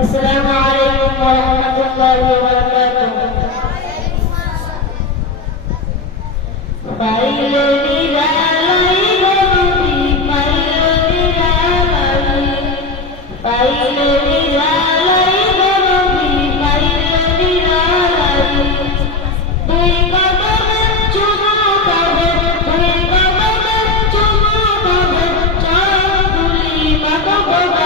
السلام عليكم ورحمة الله وبركاته وبعيد Bye-bye.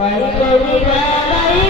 Hare Krishna.